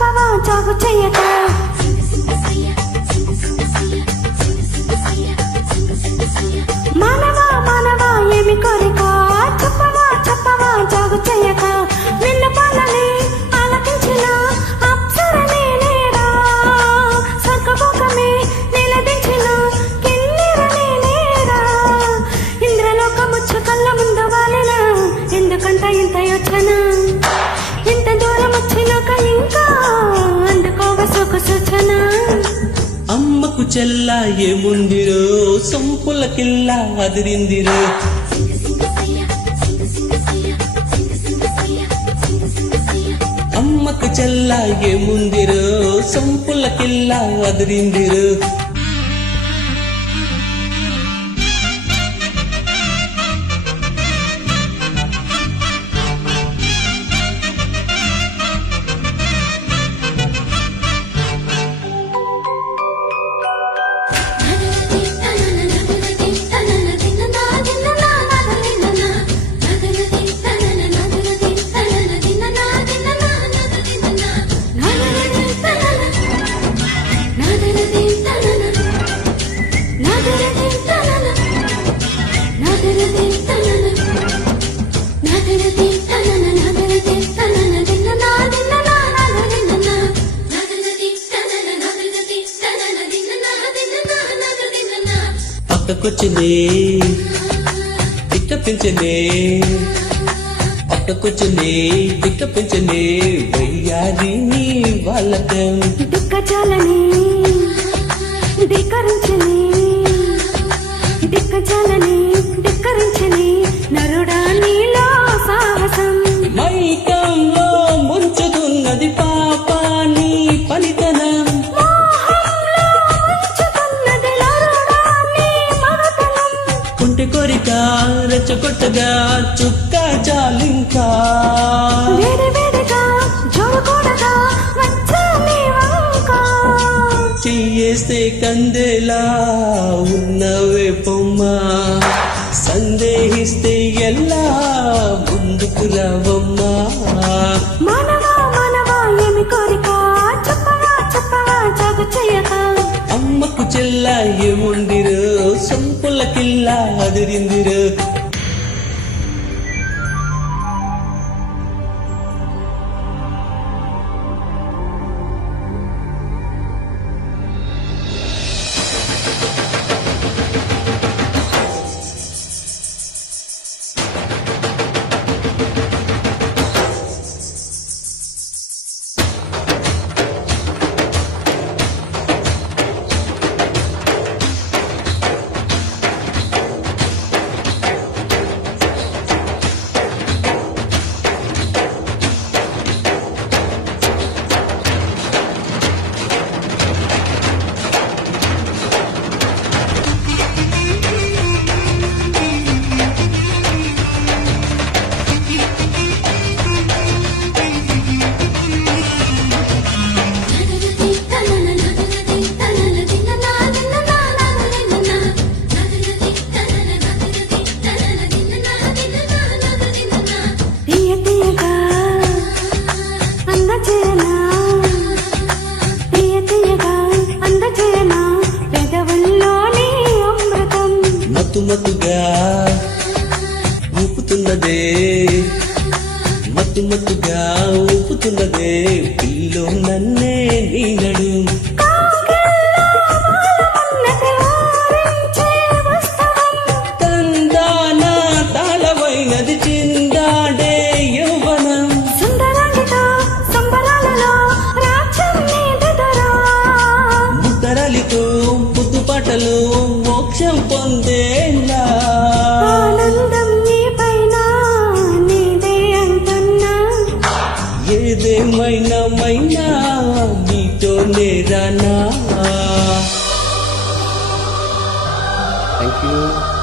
చెప్పవా జాగు చెయ్యక మానవా మానవా ఏమి కోరిక చెప్పవా చెప్పవా జాగు చెయ్యక నిన్న పాలని ఆలకించిన అప్సరనే నేడా స్వర్గభోగమే నిలదించిన కిన్నెరనే నేడా ఇంద్రలోకముచ్చు కళ్ళ ముందు వాలిన ఎందుకంట ఇంత యోచన ఇంత దూరం వచ్చినాక ఇంకా అందుకోవ సుఖ సూచన అమ్మకు చెల్ల ఏముందిరో సొంపుల కిల్ల అదిరిందిరో అమ్మకు చెల్ల ఏముందిరో సొంపుల కిల్ల అదిరిందిరో పక్కకొచ్చిందే తిక్క పెంచనే పక్కకొచ్చిందే తిక్క పెంచనే వయ్యారి నీ వాళ్ళకం దిక్కజాలని ధిక్కరించని దిక్కజాలని ధిక్కరించని నరుడా నీలో సాహసం మైకంలో ముంచుతున్నది పాపాని పనితనం కుంటి కోరిక రెచ్చగొట్టగా చుక్క చాలింకా వేడివేడిగా జోడుకోడగా వచ్చాని వంక చెయ్యేస్తే కందేలా ఉన్నవే బొమ్మ సందేహిస్తే ఎలా ముందుకు రావమ్మా మానవా మానవా ఏమి కోరిక చెప్పవా చెప్పవా జాగు చెయ్యక అమ్మకు చెల్ల ఏముందిరో సొంపుల కిల్ల అదిరిందిరో మత్తుగా ఊపుతున్నదే మత్తుగా ఊపుతున్నదే పిల్లో నన్నే నీనడు తందాన తాళవైనది చిందాడే యౌవనం ముద్దరలితో పుట్టుపాటలు మోక్షం పొందేలా ఆనందం నీ పైన నీదే అంటున్నా ఏదేమైనా నీతోనే రానా. Thank you.